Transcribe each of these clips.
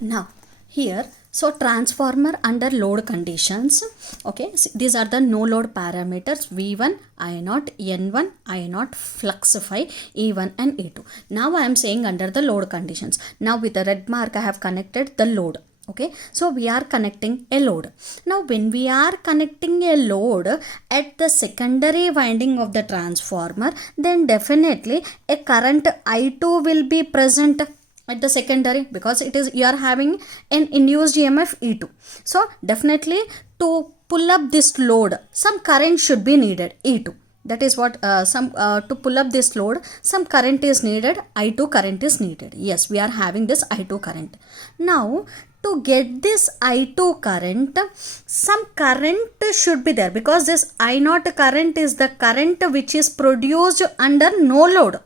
Now here, so transformer under load conditions, okay, these are the no load parameters V1, I0, N1, I0, flux phi, E1 and E2. Now I am saying under the load conditions. Now with the red mark I have connected the load. Okay, so we are connecting a load. Now when we are connecting a load at the secondary winding of the transformer, then definitely a current I2 will be present at the secondary, because it is, you are having an induced EMF E2. So definitely to pull up this load, some current should be needed, E2. That is what to pull up this load, some current is needed, I2 current is needed. Yes, we are having this I2 current. Now to get this I2 current, some current should be there, because this I0 current is the current which is produced under no load.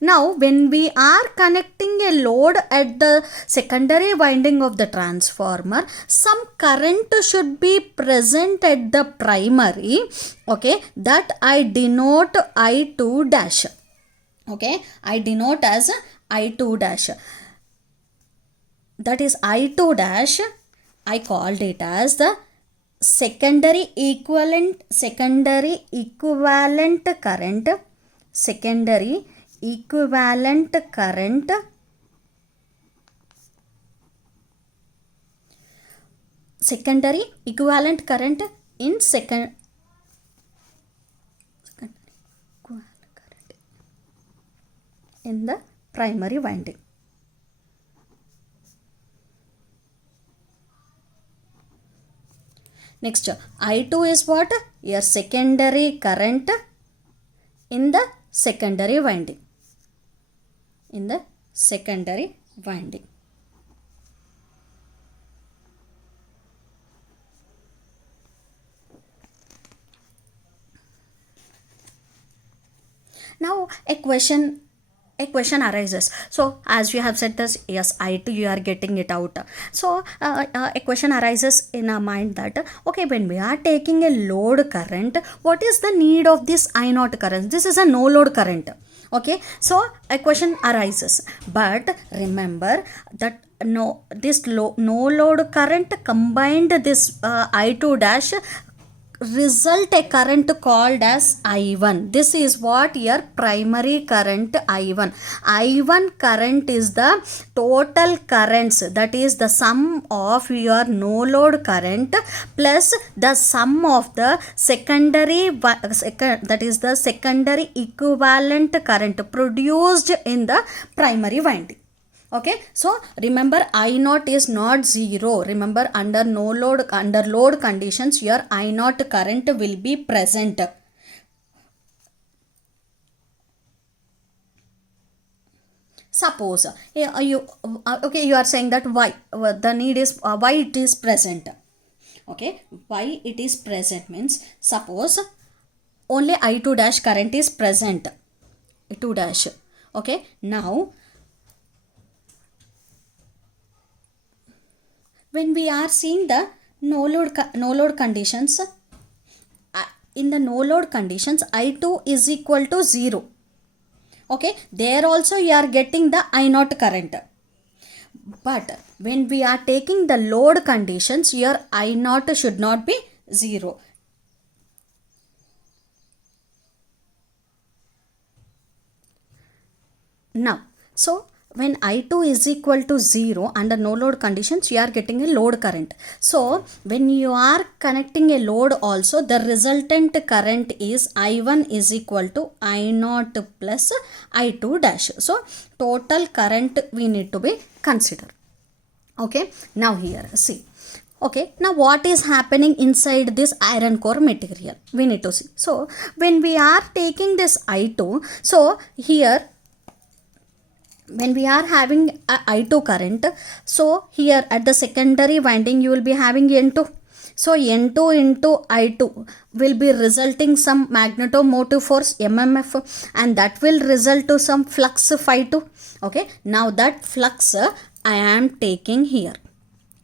Now when we are connecting a load at the secondary winding of the transformer, some current should be present at the primary, okay, that I denote I2 dash. Okay, I denote as I2 dash. That is I2 dash, I called it as the secondary equivalent current, secondary equivalent current, secondary equivalent current in in the primary winding. Next, I2 is what? Your secondary current in the secondary winding. In the secondary winding. Now a question arises. So as you have said this, yes, I2 you are getting it out. So a question arises in our mind that, okay, when we are taking a load current, what is the need of this I0 current? This is a no load current. Okay, so a question arises, but remember that no load current combined this I2 dash result a current called as I1. This is what your primary current I1. I1 current is the total currents, that is the sum of your no load current plus the sum of the secondary, that is the secondary equivalent current produced in the primary winding. Okay, so remember I0 is not 0. Remember under load conditions, your I0 current will be present. Suppose you are saying that why the need is why it is present. Okay, why it is present means, suppose only I2 dash current is present, I2 dash. Okay, now when we are seeing the no load conditions, in the no load conditions, I2 is equal to 0. Okay, there also you are getting the I0 current. But when we are taking the load conditions, your I0 should not be 0. Now, so when I2 is equal to 0 under no load conditions, you are getting a load current. So when you are connecting a load also, the resultant current is I1 is equal to I0 plus I2 dash. So total current we need to be considered. Okay, now here see. Okay, now what is happening inside this iron core material? We need to see. So when we are taking this I2, so here when we are having a I2 current, so here at the secondary winding you will be having N2. So N2 into I2 will be resulting some magnetomotive force MMF, and that will result to some flux phi 2. Okay, now that flux I am taking here.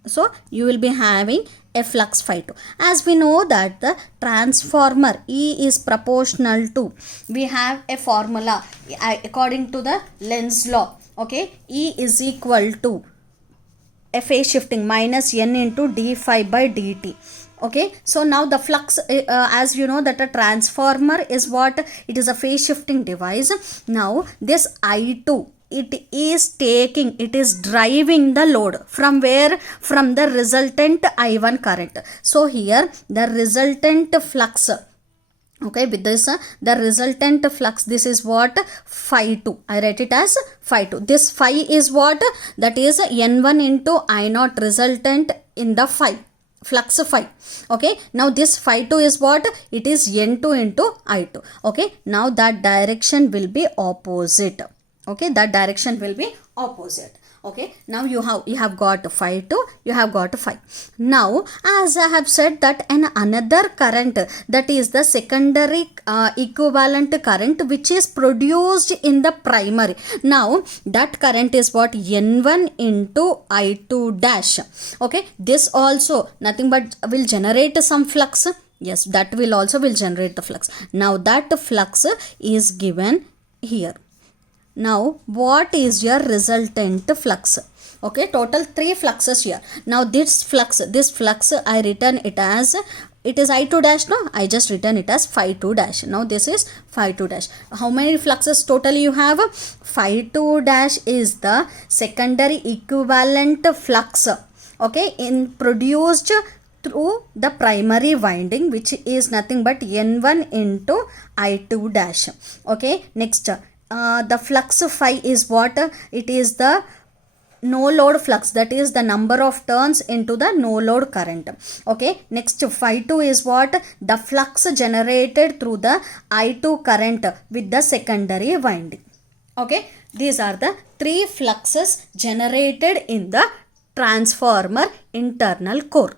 So you will be having a flux phi 2. As we know that the transformer E is proportional to, we have a formula according to the Lenz law. Okay, E is equal to a phase shifting minus n into d phi by dt. Okay, so now the flux, as you know that a transformer is what? It is a phase shifting device. Now this I2, it is driving the load from where? From the resultant I1 current. So here the resultant flux, okay, with this the resultant flux, this is what? Phi 2. I write it as phi 2. This phi is what? That is n1 into I naught resultant in the phi, flux phi. Okay, now this phi 2 is what? It is n2 into I2. Okay, now that direction will be opposite. Okay, that direction will be opposite. Okay, now you have got phi 2, you have got phi. Now as I have said that another current, that is the secondary equivalent current, which is produced in the primary. Now that current is what? n1 into I2 dash. Okay, this also nothing but will generate some flux. Yes, that will also will generate the flux. Now that flux is given here. Now what is your resultant flux? Okay, total 3 fluxes here. Now this flux I written it as, it is I2 dash. No, I just written it as phi 2 dash. Now this is phi 2 dash. How many fluxes totally you have? Phi 2 dash is the secondary equivalent flux. Okay, in produced through the primary winding, which is nothing but n1 into I2 dash. Okay, next the flux phi is what? It is the no load flux, that is the number of turns into the no load current. Okay, next phi 2 is what? The flux generated through the I2 current with the secondary winding. Okay, these are the 3 fluxes generated in the transformer internal core.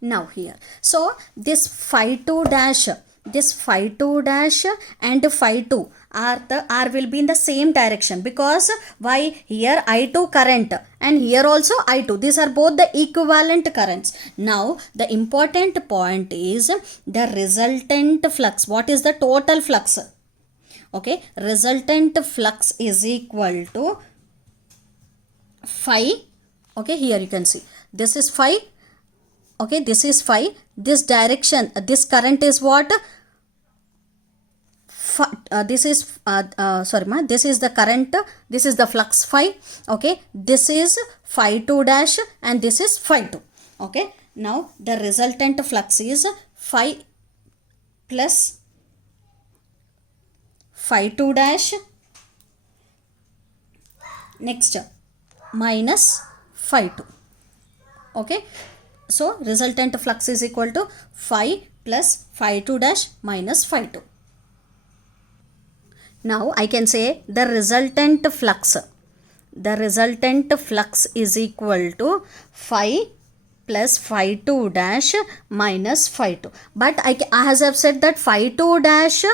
Now here, so this phi 2 dash, this phi 2 dash and phi 2 are will be in the same direction, because why? Here I2 current and here also I2, these are both the equivalent currents. Now the important point is the resultant flux. What is the total flux? Okay, resultant flux is equal to phi. Okay, here you can see this is phi. Okay, this is phi. This direction, this current is what? This is this is the current, this is the flux phi. Okay, this is phi 2 dash and this is phi 2. Okay, now the resultant flux is phi plus phi 2 dash, next minus phi 2. Okay, so resultant flux is equal to phi plus phi 2 dash minus phi 2. Now I can say the resultant flux. The resultant flux is equal to phi plus phi 2 dash minus phi 2. But as I have said that phi 2 dash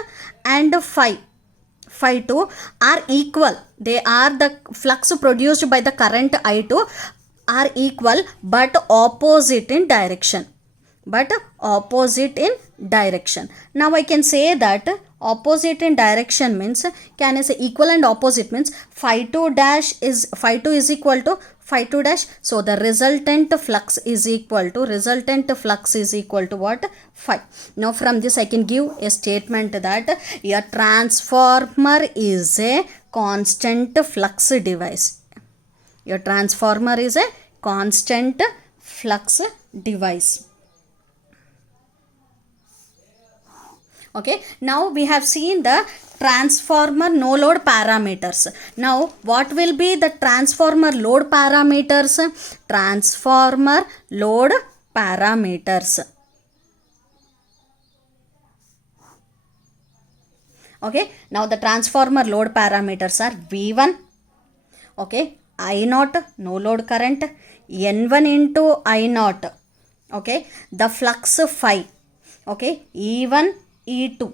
and phi 2 are equal. They are the flux produced by the current I2 are equal but opposite in direction. Now I can say that opposite in direction means, can I say equal and opposite means phi 2 is equal to phi 2 dash. So the resultant flux is equal to what? Phi. Now from this I can give a statement that a transformer is a constant flux device. Your transformer is a constant flux device. Okay, now we have seen the transformer no load parameters. Now what will be the transformer load parameters? Transformer load parameters. Okay, now the transformer load parameters are V1. Okay, I0 no load current, N1 into I0. Okay, the flux phi. Okay, E1 E2.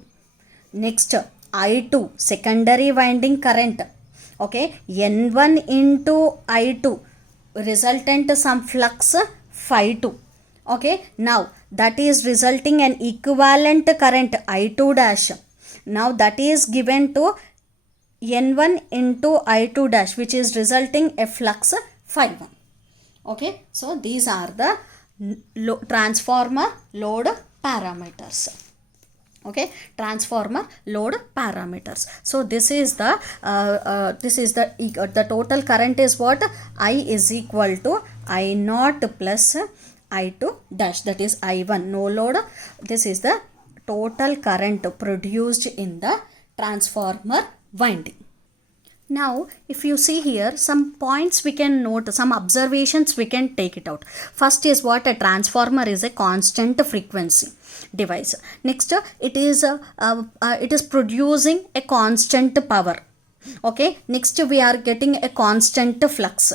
Next I2 secondary winding current. Okay, N1 into I2 resultant some flux phi 2. Okay, now that is resulting an equivalent current I2 dash. Now that is given to N1 into I2 dash, which is resulting a flux phi 1. Okay, so these are the transformer load parameters. Okay, transformer load parameters. So this is the the total current is what? I is equal to I naught plus I2 dash, that is I1 no load. This is the total current produced in the transformer winding. Now, if you see here, some points we can note, some observations we can take it out. First is what? A transformer is a constant frequency device. Next, it is producing a constant power. Okay. Next, we are getting a constant flux.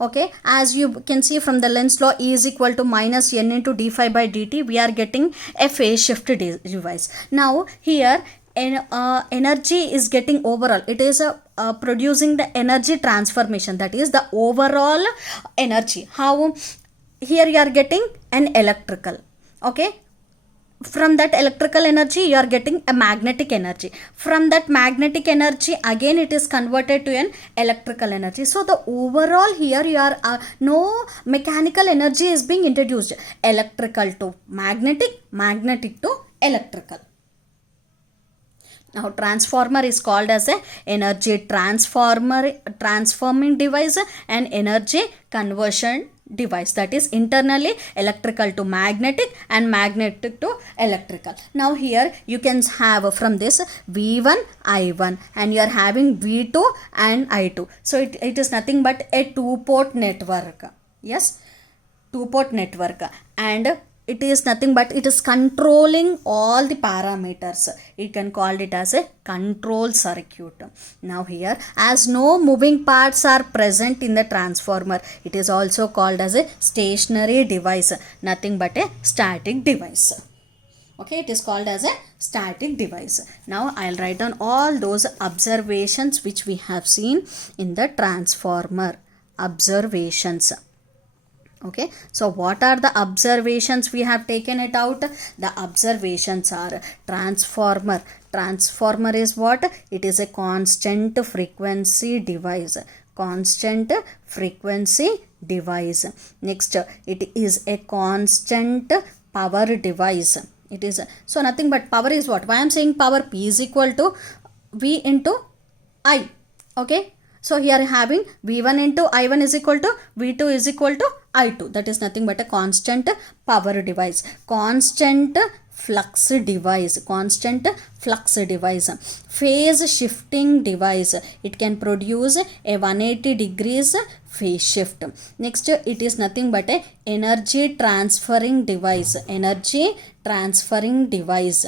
Okay, as you can see from the Lenz's law, E is equal to minus N into d phi by dt, we are getting a phase shift device. Now here energy is getting overall, it is producing the energy transformation, that is the overall energy. How? Here you are getting an electrical. Okay, from that electrical energy you are getting a magnetic energy. From that magnetic energy again it is converted to an electrical energy. So the overall here you are no mechanical energy is being introduced. Electrical to magnetic, magnetic to electrical. Now transformer is called as a energy transforming device and energy conversion device, that is internally electrical to magnetic and magnetic to electrical. Now here you can have from this V1 I1 and you are having V2 and I2. So it is nothing but a two-port network. Yes, two-port network, and it is nothing but it is controlling all the parameters. You can call it as a control circuit. Now here, as no moving parts are present in the transformer, it is also called as a stationary device, nothing but a static device. Okay, it is called as a static device. Now I'll write down all those observations which we have seen in the transformer. Observations. Okay, so what are the observations we have taken it out? The observations are transformer. Transformer is what? It is a constant frequency device. Constant frequency device. Next, it is a constant power device. It is so nothing but power is what? Why I am saying power? P is equal to V into I. Okay, so here having V1 into I1 is equal to V2 is equal to I2. That is nothing but a constant power device. Constant flux device. Constant flux device. Phase shifting device. It can produce a 180 degrees phase shift. Next, it is nothing but a energy transferring device. Energy transferring device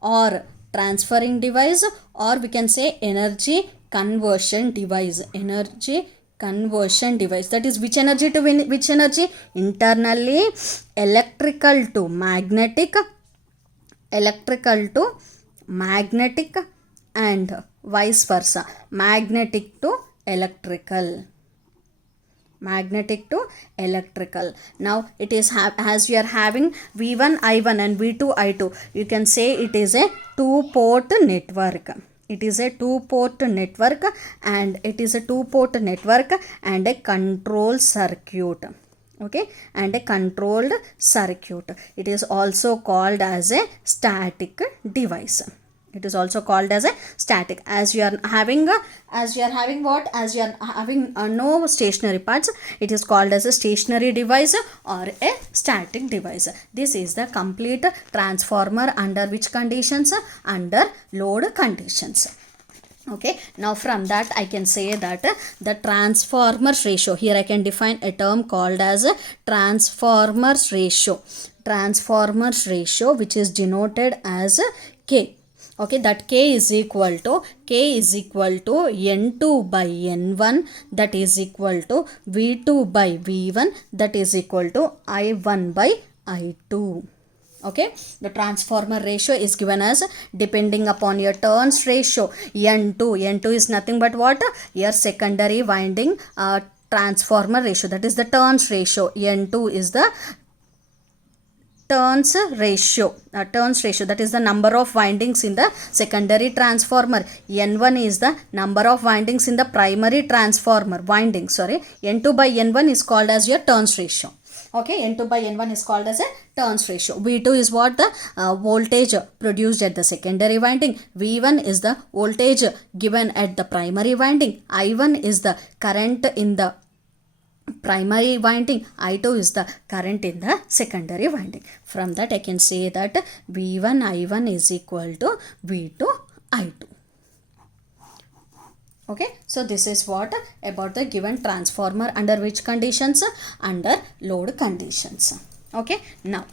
or transferring device, or we can say energy conversion device. Energy conversion device, that is which energy to which energy? Internally electrical to magnetic, electrical to magnetic, and vice versa, magnetic to electrical, magnetic to electrical. Now it is as you are having V1 I1 and V2 I2, you can say it is a two-port network. It is a two-port network, and it is a two-port network and a control circuit. Okay, and a controlled circuit. It is also called as a static device. It is also called as a static. As you are having what? As you are having no stationary parts, it is called as a stationary device or a static device. This is the complete transformer under which conditions? Under load conditions. Okay, now from that I can say that the transformers ratio, here I can define a term called as transformers ratio. Transformers ratio, which is denoted as K. Okay, that K is equal to N2 by N1, that is equal to V2 by V1, that is equal to I1 by I2. Okay, the transformer ratio is given as depending upon your turns ratio. N2 is nothing but what? Your secondary winding transformer ratio, that is the turns ratio. N2 is the turns ratio, that is the number of windings in the secondary transformer. N1 is the number of windings in the primary transformer winding, N2 by N1 is called as your turns ratio. Okay, N2 by N1 is called as a turns ratio. V2 is what? The voltage produced at the secondary winding. V1 is the voltage given at the primary winding. I1 is the current in the primary winding. I2 is the current in the secondary winding. From that I can say that V1 I1 is equal to V2 I2. Okay, so this is what about the given transformer under which conditions? Under load conditions. Okay, now